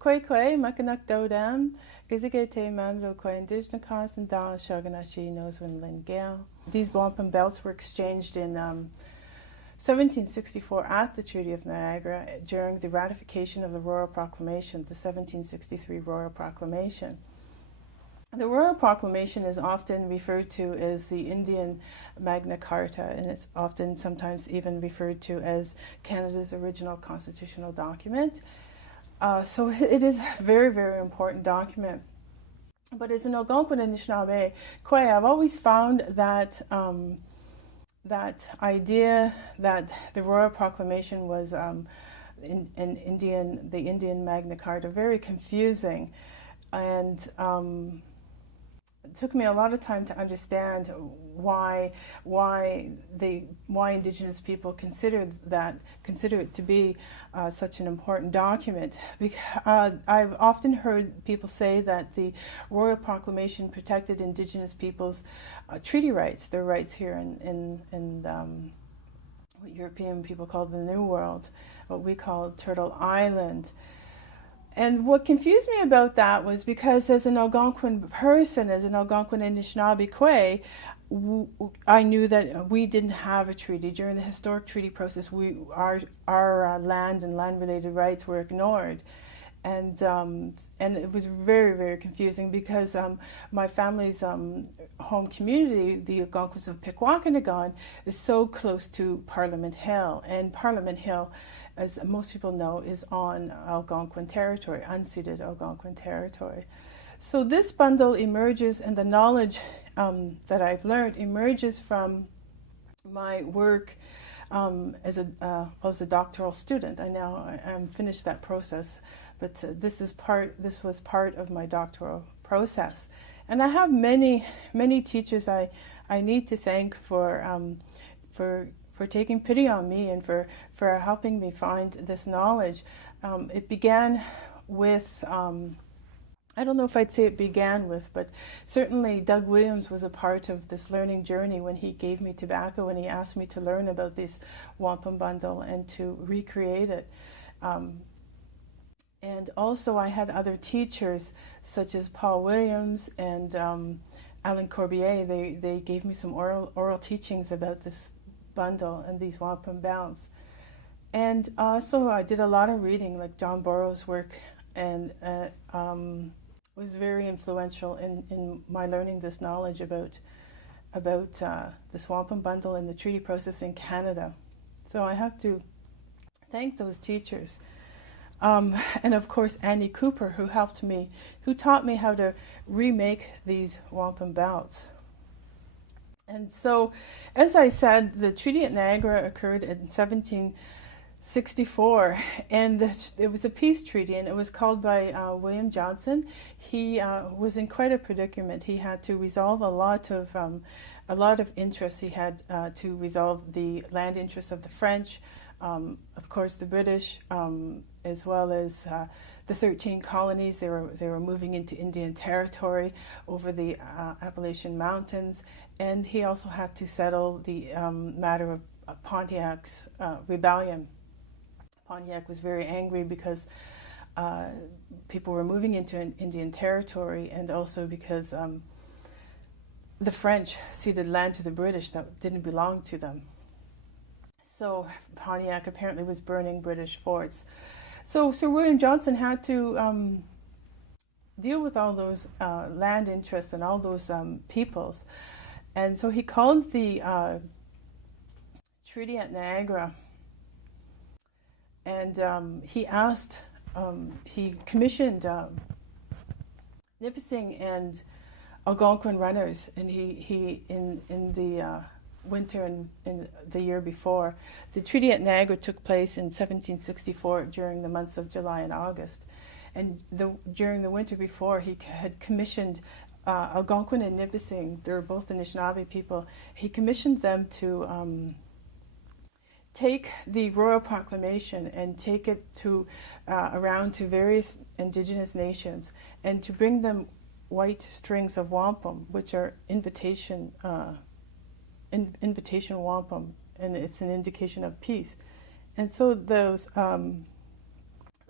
Kwe kwe, makanak dodam, gizigete mandro kwe indigenous and dal shoganashi knows when Lynn Gehl. These wampum belts were exchanged in 1764 at the Treaty of Niagara during the ratification of the Royal Proclamation, the 1763 Royal Proclamation. The Royal Proclamation is often referred to as the Indian Magna Carta, and it's often sometimes even referred to as Canada's original constitutional document. So it is a very, very important document. But as an Algonquin Anishinaabe, I've always found that that idea that the Royal Proclamation was the Indian Magna Carta very confusing, and it took me a lot of time to understand why Indigenous people consider it to be such an important document. I've often heard people say that the Royal Proclamation protected Indigenous people's treaty rights, their rights here in what European people call the New World, what we call Turtle Island. And what confused me about that was because as an Algonquin person, as an Algonquin Anishinaabe Kwe, I knew that we didn't have a treaty. During the historic treaty process, our land and land-related rights were ignored. And it was very, very confusing because my family's home community, the Algonquins of Pikwakanagan, is so close to Parliament Hill. And Parliament Hill, as most people know, is on Algonquin territory, unceded Algonquin territory. So this bundle emerges, and the knowledge that I've learned emerges from my work as a doctoral student. I'm finished that process, but this was part of my doctoral process. And I have many teachers I need to thank for taking pity on me and for helping me find this knowledge. It began with, I don't know if I'd say it began with, but certainly Doug Williams was a part of this learning journey when he gave me tobacco and he asked me to learn about this wampum bundle and to recreate it. And also I had other teachers such as Paul Williams and Alan Corbier. They gave me some oral teachings about this bundle and these wampum belts. And so I did a lot of reading, like John Borrow's work, and was very influential in my learning this knowledge about this wampum bundle and the treaty process in Canada. So I have to thank those teachers. And of course Annie Cooper, who taught me how to remake these wampum belts. And so, as I said, the Treaty at Niagara occurred in 1764, and it was a peace treaty, and it was called by William Johnson. He was in quite a predicament. He had to resolve a lot of interests. He had to resolve the land interests of the French, of course the British, as well as the 13 colonies. They were moving into Indian territory over the Appalachian Mountains, and he also had to settle the matter of Pontiac's rebellion. Pontiac was very angry because people were moving into Indian territory, and also because the French ceded land to the British that didn't belong to them. So Pontiac apparently was burning British forts. So Sir William Johnson had to deal with all those land interests and all those peoples. And so he called the Treaty at Niagara, and he commissioned Nipissing and Algonquin runners, and he in the winter and in the year before. The Treaty at Niagara took place in 1764 during the months of July and August. And during the winter before, he had commissioned Algonquin and Nipissing, they're both Anishinaabe people, he commissioned them to take the Royal Proclamation and take it to around to various Indigenous nations, and to bring them white strings of wampum, which are invitation wampum, and it's an indication of peace. And so those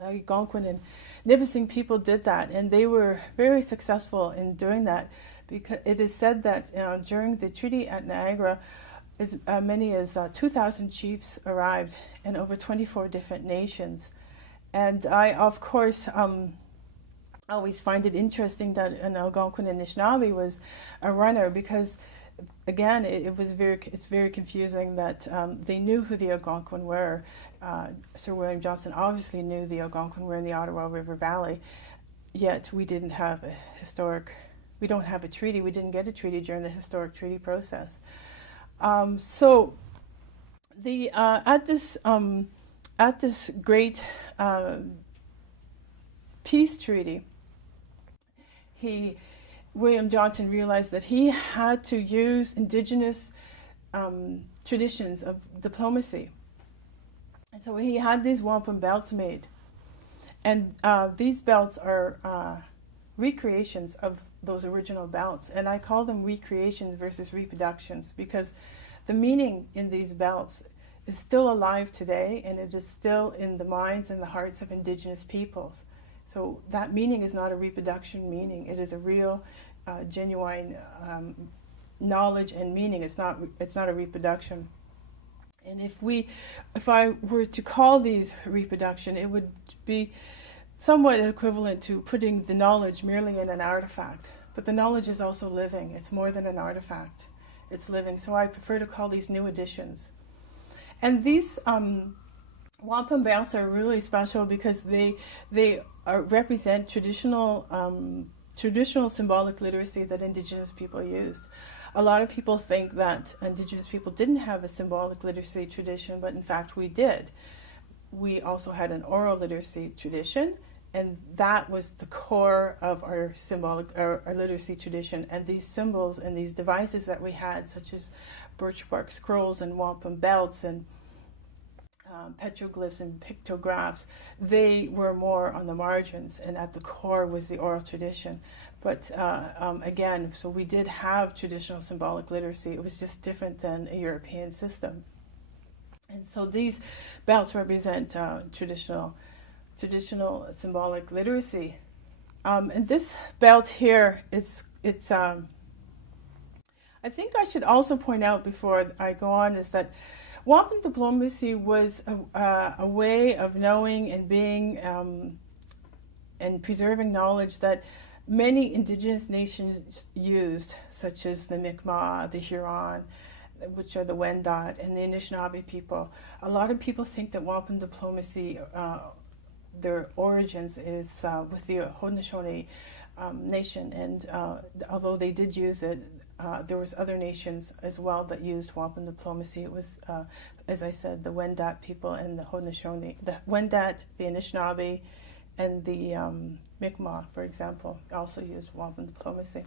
Algonquin and Nipissing people did that, and they were very successful in doing that, because it is said that during the treaty at Niagara, as many as 2,000 chiefs arrived in over 24 different nations. And I, of course, always find it interesting that an Algonquin Anishinaabe was a runner, because again, it's very confusing that they knew who the Algonquin were. Sir William Johnson obviously knew the Algonquin were in the Ottawa River Valley, yet we don't have a treaty. We didn't get a treaty during the historic treaty process. So the at this great peace treaty, William Johnson realized that he had to use indigenous traditions of diplomacy. And so he had these wampum belts made. And these belts are recreations of those original belts. And I call them recreations versus reproductions, because the meaning in these belts is still alive today, and it is still in the minds and the hearts of indigenous peoples. So that meaning is not a reproduction meaning. It is a real, genuine knowledge and meaning. It's not a reproduction. And if I were to call these reproduction, it would be somewhat equivalent to putting the knowledge merely in an artifact. But the knowledge is also living. It's more than an artifact. It's living. So I prefer to call these new additions. And these wampum belts are really special because they represent traditional symbolic literacy that Indigenous people used. A lot of people think that Indigenous people didn't have a symbolic literacy tradition, but in fact we did. We also had an oral literacy tradition, and that was the core of our our literacy tradition. And these symbols and these devices that we had, such as birch bark scrolls and wampum belts and petroglyphs and pictographs, they were more on the margins, and at the core was the oral tradition. But again, so we did have traditional symbolic literacy. It was just different than a European system. And so these belts represent traditional symbolic literacy. And this belt here, it's I think I should also point out before I go on is that Wampum diplomacy was a way of knowing and being and preserving knowledge that many Indigenous nations used, such as the Mi'kmaq, the Huron, which are the Wendat, and the Anishinaabe people. A lot of people think that wampum diplomacy, their origins is with the Haudenosaunee nation, and although they did use it, there was other nations as well that used wampum diplomacy. It was, as I said, the Wendat people and the Haudenosaunee, the Wendat, the Anishinaabe, and the Mi'kmaq, for example, also used wampum diplomacy.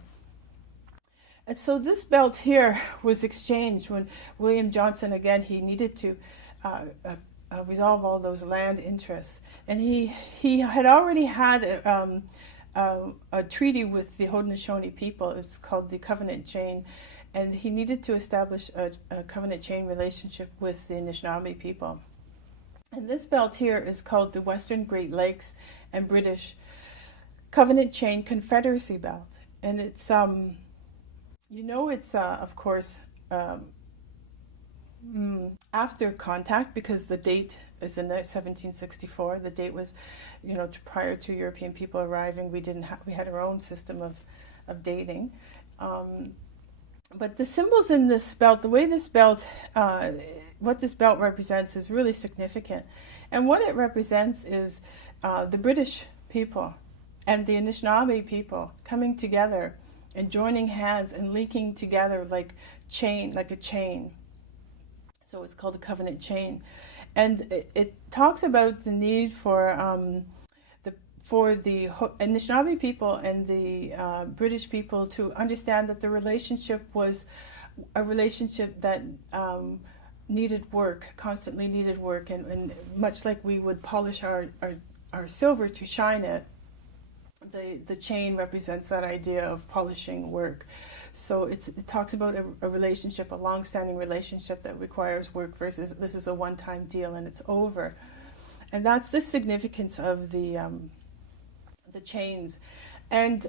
And so this belt here was exchanged when William Johnson, again, he needed to resolve all those land interests. And he had already had a treaty with the Haudenosaunee people. It's called the Covenant Chain. And he needed to establish a Covenant Chain relationship with the Anishinaabe people. And this belt here is called the Western Great Lakes and British Covenant Chain Confederacy Belt. And it's, it's of course, after contact, because the date is in 1764. The date was, prior to European people arriving. We had our own system of dating. But the symbols in this belt, the way this belt, what this belt represents is really significant. And what it represents is the British people and the Anishinaabe people coming together and joining hands and linking together like a chain. So it's called the Covenant Chain. And it talks about the need for the Anishinaabe people and the British people to understand that the relationship was a relationship that constantly needed work, and much like we would polish our silver to shine it, the chain represents that idea of polishing work. So it talks about a relationship, a long-standing relationship that requires work versus this is a one-time deal and it's over. And that's the significance of the chains. And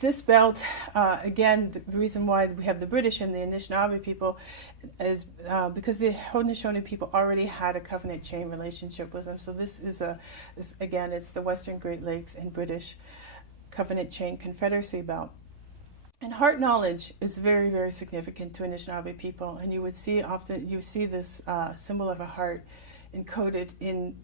this belt, again, the reason why we have the British and the Anishinaabe people is because the Haudenosaunee people already had a covenant chain relationship with them. So this is again, it's the Western Great Lakes and British covenant chain Confederacy belt. And heart knowledge is very, very significant to Anishinaabe people. And you would see often, you see this symbol of a heart encoded in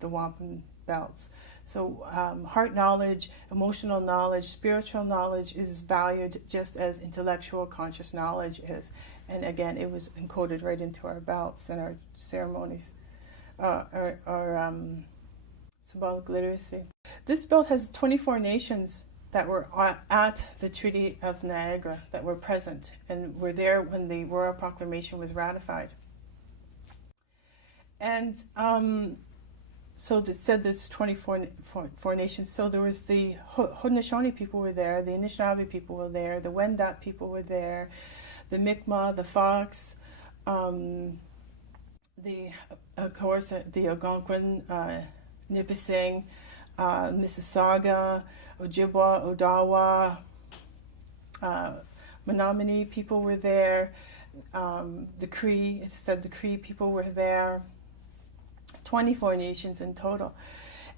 the wampum belts. So heart knowledge, emotional knowledge, spiritual knowledge is valued just as intellectual conscious knowledge is. And again, it was encoded right into our belts and our ceremonies, our symbolic literacy. This belt has 24 nations that were at the Treaty of Niagara, that were present and were there when the Royal Proclamation was ratified. And so it said there's 24 nations. So there was the Haudenosaunee people were there, the Anishinaabe people were there, the Wendat people were there, the Mi'kmaq, the Fox, of course, the Algonquin, Nipissing, Mississauga, Ojibwa, Odawa, Menominee people were there, the Cree, it said the Cree people were there, 24 nations in total.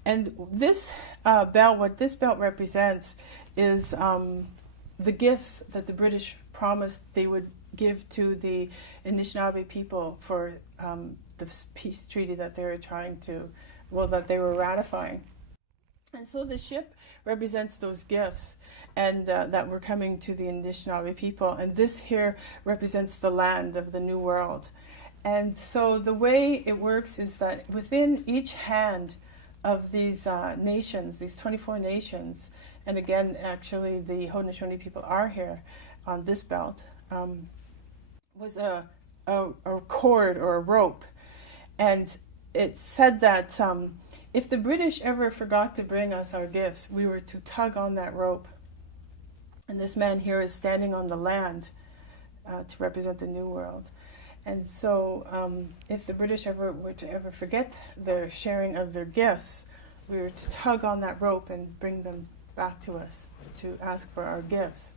And this belt, what this belt represents is the gifts that the British promised they would give to the Anishinaabe people for the peace treaty that they were that they were ratifying. And so the ship represents those gifts and that were coming to the Anishinaabe people. And this here represents the land of the New World. And so the way it works is that within each hand of these nations, these 24 nations, and again, actually the Haudenosaunee people are here on this belt, was a cord or a rope. And it said that if the British ever forgot to bring us our gifts, we were to tug on that rope. And this man here is standing on the land to represent the New World. And so if the British were to forget their sharing of their gifts, we were to tug on that rope and bring them back to us to ask for our gifts.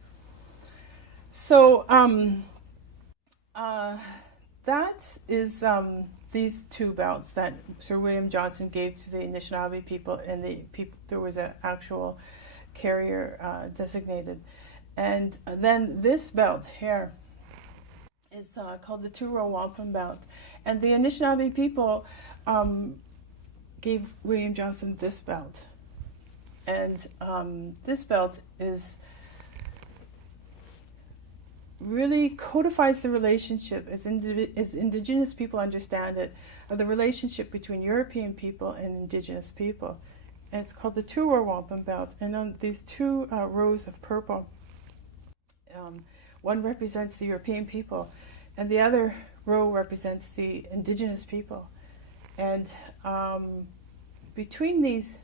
So that is these two belts that Sir William Johnson gave to the Anishinaabe people, and there was an actual carrier designated. And then this belt here is called the Row Wampum Belt. And the Anishinaabe people gave William Johnson this belt. And this belt really codifies the relationship, as Indigenous people understand it, of the relationship between European people and Indigenous people. And it's called the Row Wampum Belt. And on these two rows of purple, one represents the European people, and the other row represents the Indigenous people. And between these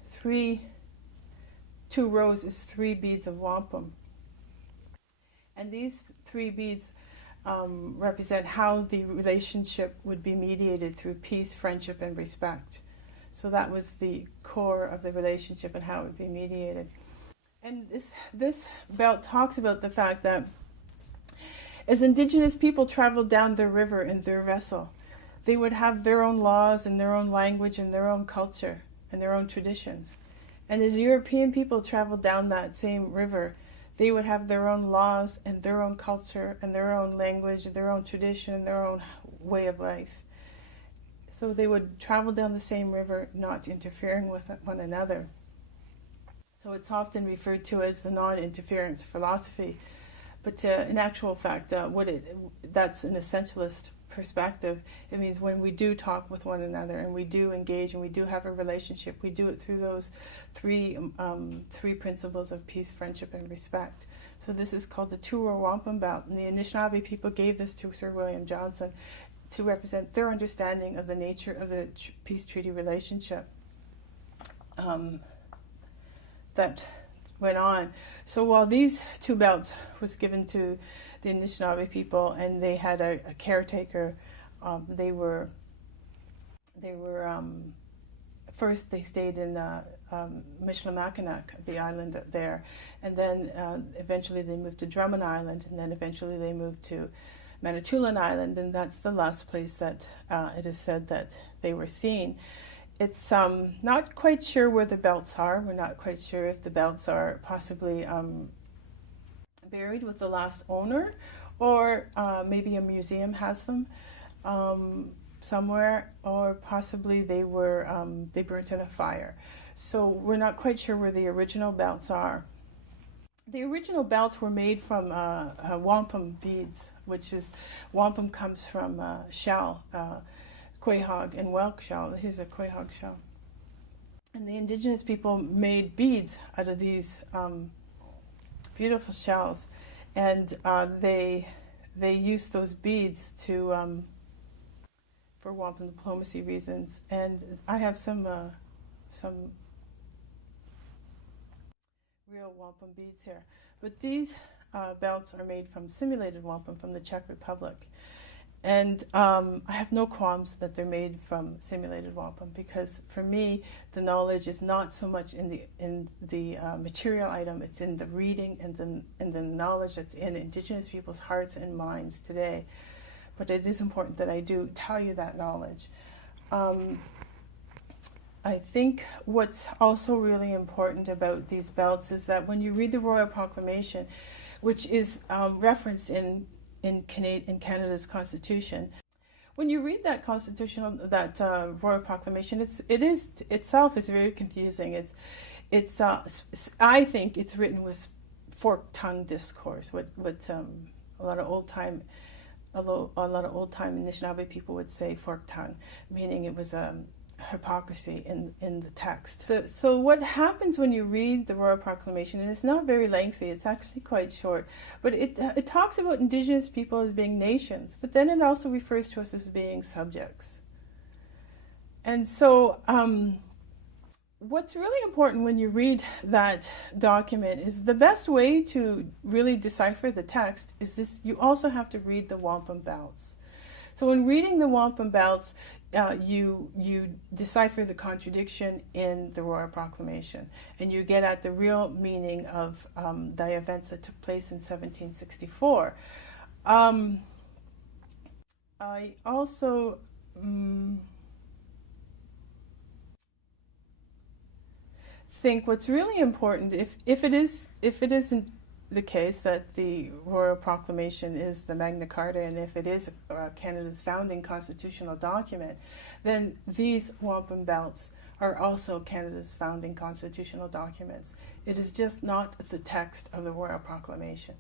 two rows is 3 beads of wampum. And these 3 beads represent how the relationship would be mediated through peace, friendship, and respect. So that was the core of the relationship and how it would be mediated. And this belt talks about the fact that as Indigenous people traveled down the river in their vessel, they would have their own laws and their own language and their own culture and their own traditions. And as European people traveled down that same river, they would have their own laws and their own culture and their own language and their own tradition and their own way of life. So they would travel down the same river, not interfering with one another. So it's often referred to as the non-interference philosophy. But in actual fact, that's an essentialist perspective. It means when we do talk with one another and we do engage and we do have a relationship, we do it through those three principles of peace, friendship, and respect. So this is called the Row Wampum Belt, and the Anishinaabe people gave this to Sir William Johnson to represent their understanding of the nature of the peace treaty relationship that went on. So while these 2 belts was given to the Anishinaabe people and they had a caretaker, they were they were first they stayed in Michilimackinac, the island there, and then eventually they moved to Drummond Island, and then eventually they moved to Manitoulin Island, and that's the last place that it is said that they were seen. It's not quite sure where the belts are. We're not quite sure if the belts are possibly buried with the last owner, or maybe a museum has them somewhere, or possibly they were they burnt in a fire. So we're not quite sure where the original belts are. The original belts were made from wampum beads, which is, wampum comes from shell, quahog and whelk shell. Here's a quahog shell. And the indigenous people made beads out of these beautiful shells, and they used those beads to for wampum diplomacy reasons. And I have some real wampum beads here. But these belts are made from simulated wampum from the Czech Republic. And I have no qualms that they're made from simulated wampum, because for me the knowledge is not so much in the material item, it's in the reading and the knowledge that's in Indigenous people's hearts and minds today. But it is important that I do tell you that knowledge. I think what's also really important about these belts is that when you read the Royal Proclamation, which is referenced in Canada's Constitution, when you read that Royal Proclamation, it itself is very confusing. I think it's written with forked tongue discourse, what a lot of old time Anishinaabe people would say forked tongue, meaning it was hypocrisy in the text. So what happens when you read the Royal Proclamation, and it's not very lengthy, it's actually quite short, but it talks about Indigenous people as being nations, but then it also refers to us as being subjects. And so what's really important when you read that document is the best way to really decipher the text is this: you also have to read the Wampum Belts. So in reading the Wampum Belts, you decipher the contradiction in the Royal Proclamation, and you get at the real meaning of the events that took place in 1764. I also think what's really important, if it isn't the case that the Royal Proclamation is the Magna Carta, and if it is Canada's founding constitutional document, then these Wampum Belts are also Canada's founding constitutional documents. It is just not the text of the Royal Proclamation.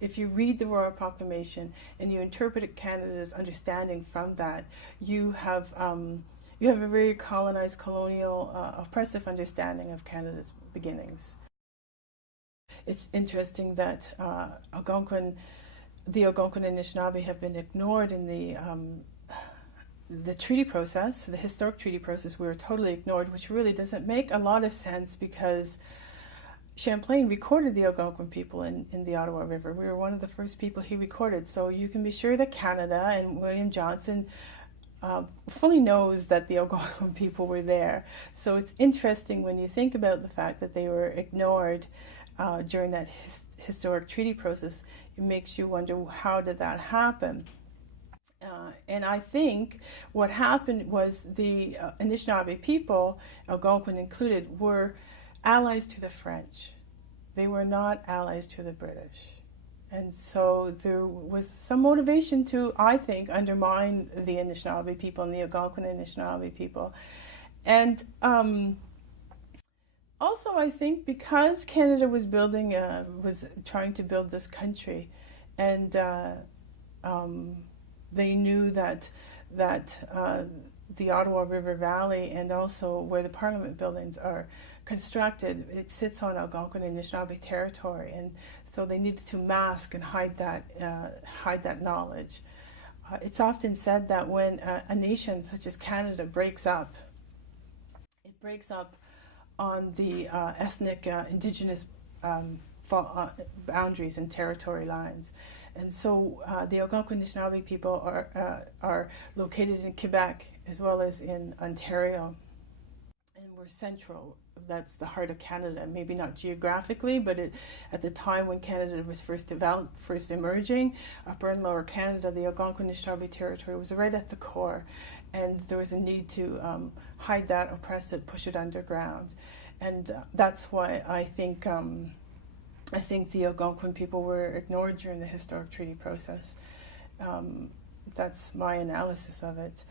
If you read the Royal Proclamation and you interpret Canada's understanding from that, you have a very colonized, colonial, oppressive understanding of Canada's beginnings. It's interesting that the Algonquin Anishinaabe have been ignored in the treaty process, the historic treaty process. We were totally ignored, which really doesn't make a lot of sense, because Champlain recorded the Algonquin people in the Ottawa River. We were one of the first people he recorded. So you can be sure that Canada and William Johnson fully knows that the Algonquin people were there. So it's interesting when you think about the fact that they were ignored during that historic treaty process. It makes you wonder, how did that happen? And I think what happened was the Anishinaabe people, Algonquin included, were allies to the French. They were not allies to the British. And so there was some motivation to, I think, undermine the Anishinaabe people and the Algonquin Anishinaabe people. And also, I think because Canada was trying to build this country, and they knew that the Ottawa River Valley, and also where the Parliament buildings are constructed, it sits on Algonquin Anishinaabe territory, and so they needed to mask and hide that knowledge. It's often said that when a nation such as Canada breaks up, it breaks up on the ethnic Indigenous boundaries and territory lines. And so the Algonquin Anishinaabe people are located in Quebec as well as in Ontario. And we're central. That's the heart of Canada. Maybe not geographically, but at the time when Canada was first emerging, Upper and Lower Canada, the Algonquin Anishinaabe territory was right at the core. And there was a need to hide that, oppress it, push it underground. And that's why I think the Algonquin people were ignored during the historic treaty process. That's my analysis of it.